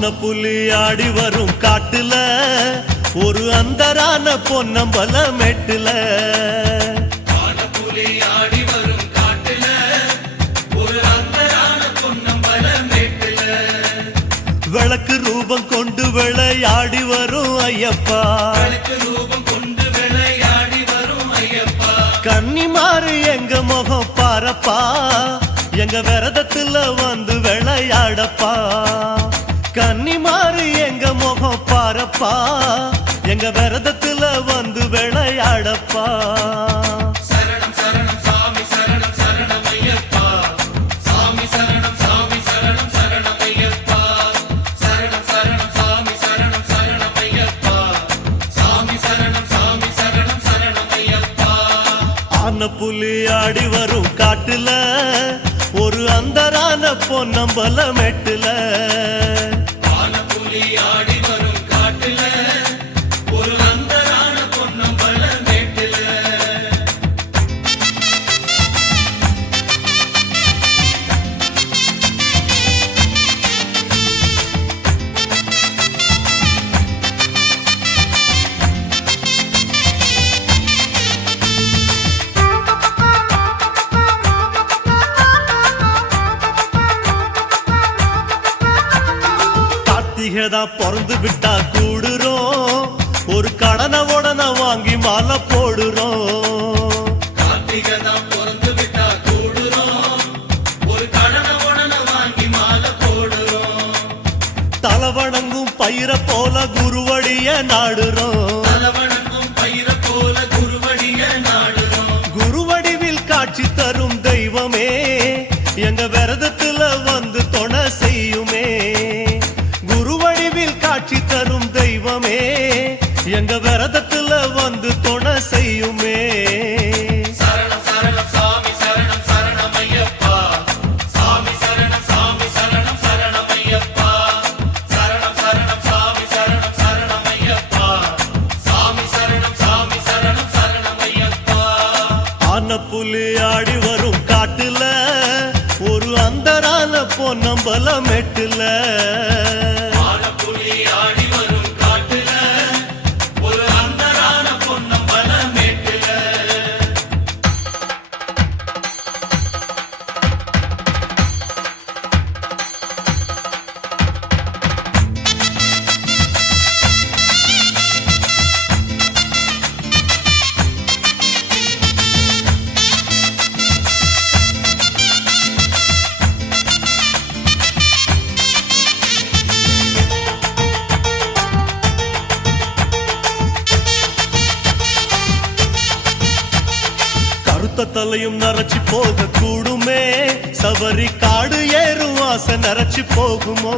ஆன புலி ஆடி வரும் காட்டுல ஒரு அந்தரான பொன்னம்பல மெட்டுல விளக்கு ரூபம் கொண்டு விளையாடி வரும் ஐயப்பா கன்னிமாறு எங்க முகம் பாரப்பா எங்க விரதத்துல வந்து விளையாடப்பா கன்னிமாறு எங்க முகம் பாரப்பா எங்க விரதத்துல வந்து விளையாடப்பா புலி ஆடி வரும் காட்டுல ஒரு அந்தரான பொன்னம்பல மெட்டுல புலி ஆடி வரும் காட்டுல ஒரு அந்தரான பொன்னம்பல மெட்டுல பிறந்து விட்டா கூடுறோம் ஒரு கடனை உடனே வாங்கி மாலை போடுறோம் தலவணங்கும் பயிர போல குருவடிய நாடுறோம் குருவடிவில் காட்சி தரும் தெய்வமே எங்க விரதத்துல வந்து துணை செய்யுமே காட்சி தரும் தெய்வமே எங்க விரதத்துல வந்து துணை செய்யுமே சரணம் சரணம் சாமி சரணம் சரணம் ஐயப்பா சாமி சரணம் சாமி சரணம் சரணம் ஐயப்பா சரணம் சரணம் சாமி சரணம் சரணம் ஐயப்பா சாமி சரணம் சாமி சரணம் சரணம் ஐயப்பா ஆன புலி ஆடி வரும் காட்டுல ஒரு அந்தரான பொன்னம்பல மெட்டுல தலையும் நரைச்சி போக கூடுமே சபரி காடு ஏறும் ஆசை நரைச்சி போகுமோ